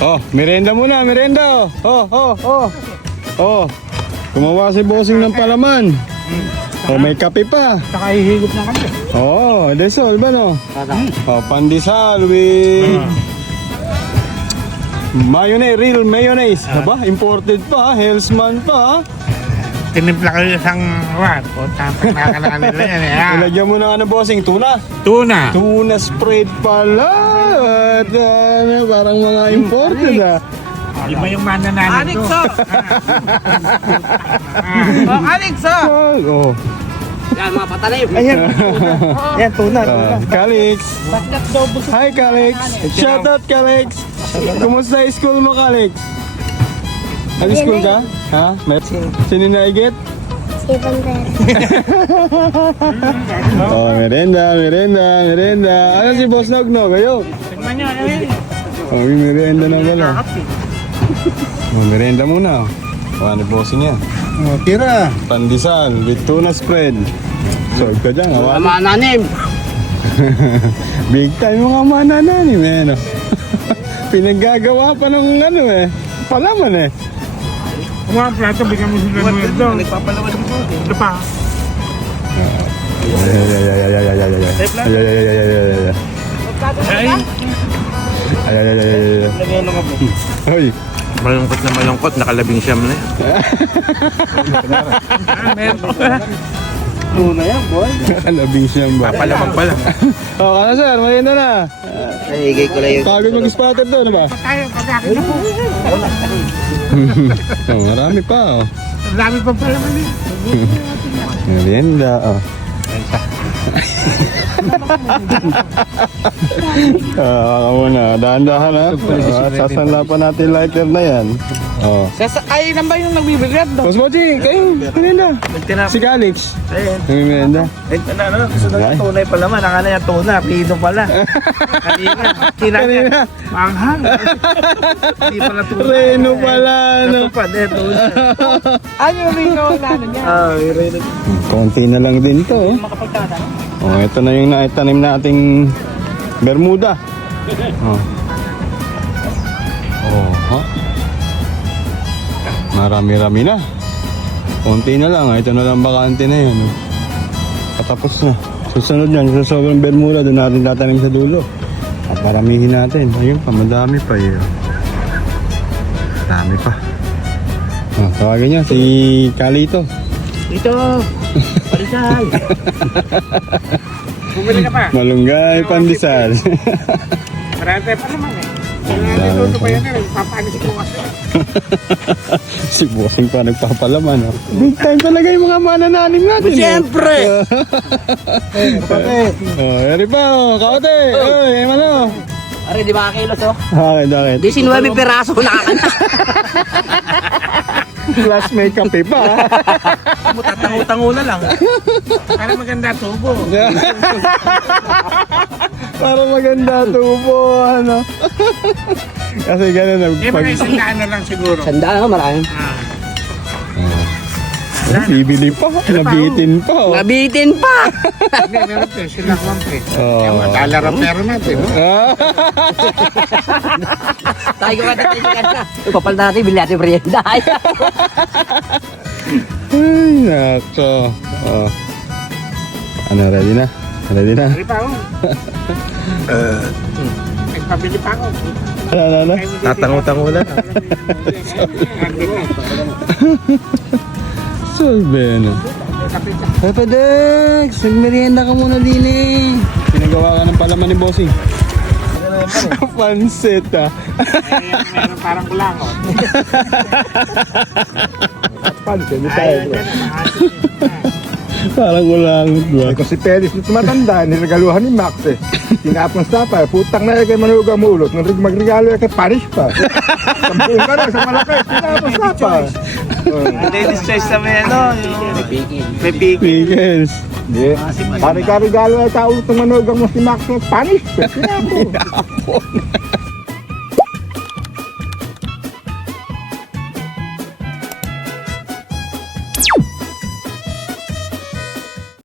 Oh, merienda muna, merienda. Oh. Gumawa si bossing ng palaman. Oh, may kape pa. Saka hihigop na kami. Oh, desol ba no? Oh, pandesal with mayonnaise, real mayonnaise. Aba, imported pa, Hellsman pa. Tinimpla kayo isang rat. O tapos nakakalaan nila yan. Ilagyan mo na ano bossing, tuna. Tuna. Tuna spread pala. At, parang mga imported ah. Iba yung manananin ko. Alex, Oh. yan, mga patalim. Ayan. Yan, tuna. Calix. Hi Calix. Shout out Calix. Kumusta yung school mo Calix? Nag-school ka? Ha? Sino naigit? Si Bandera. Oh, merenda. Ano si Boss Nognog? Ayo. Tignan nyo, ano yun? Oh, may merenda na pala. Oh, merenda muna. Oh, ano bossing yan? Oh, tira. Pandesal with tuna spread. Solve ka dyan, awali. Mananim. Big time mga manananim eh, no? Pinaggagawa pa ng ano eh. Palaman eh. Kung mga plato, bigyan mo sila ng ito. Nagpapalawan ng bote. Ito pa. Ay. Malungkot na malungkot, nakalabing siyam na. Tuna yan, boy. Labing siyang ba? Papalamang pala. Oh, ano sir? Maganda na. Nahigay ko lang yung... Kagod mag-spotter doon, ano ba? Tayo, pagkakit na po. Oh, marami pa, oh. Ang dami pa pala mali. Merienda, oh. Muna, dahan-dahan ha. Sasanla pa natin lighter na yan. Oh. Ay, nang ba yung nagbibigyan doon? Boss Boji, kayo, merienda. Si Calix. May merienda. Sunod tunay pala man. Nakala yung tuna. Pino pala. Kanina. Manghang. Hindi pala tuna. Reno pala, no? Ito pa, tuna. Ano yung rino na ano niya? Reno. Konti na lang din to, oh. Oh, ito na yung naitanim nating Bermuda. Oh. Oh, ha? Marami-rami na. Konti na lang, ito na lang bakante na yan. Oh. Patapos na. Susunod yan, sa sobrang Bermuda, doon natin tatanim sa dulo. At paramihin natin. Ayun pa, madami pa yun. Dami pa. Oh, tawagin niya, si Calito. Ito. Palisal. Bumili ka pa. Malunggay, pandesal. Marami pa naman eh. Ang dami Nandito pa pa. yan eh. Papanis ko kasi. Si Bossing pa nagpapalaman. Oh. Big time talaga yung mga manananim natin. Siyempre. Oh, eri pa, oh. Kaote. Oy, ano? Are, di ba kilos oh? Bakit? 19 peraso nakakanta. Classmate kape pa. Tatango-tango na lang. Para maganda tubo. Para maganda tubo, ano. Kasi gano'n Eh, mga isang daan na lang siguro. Sandaan nga marami. Bibili pa, nabitin pa. Oh. Nabitin pa. Hindi, meron pa. Sila kwan pa eh. Oh. Yung dollar ang pera natin. No? Tayo ka natin na. Papal natin, bili natin merienda. Ay, nako. Oh. Ano, ready na? Ready na? Hindi pa ako. Nagpabili pa ako. Ano? Tatango-tango na. Solve, ano? Pepe Dex, nagmerienda ka muna din eh. Pinagawa ka ng palaman ni Bossing. Pansit ah. Meron parang kulangot. Pansit, di tayo bro. Parang ulangot ba? Ito si Pelis na tumatanda, niregaluhan ni Max eh. Tinapon sa pa, putang na kay manugang mulot. Nung magregalo kay Paris pa. Sampuong ka na sa malaki, tinapon sa pa. Ladies choice sa may ano. May piki. Pickles. Hindi. Pari ka regalo ay tao itong manugang mo si Max ng Paris pa. Tinapon.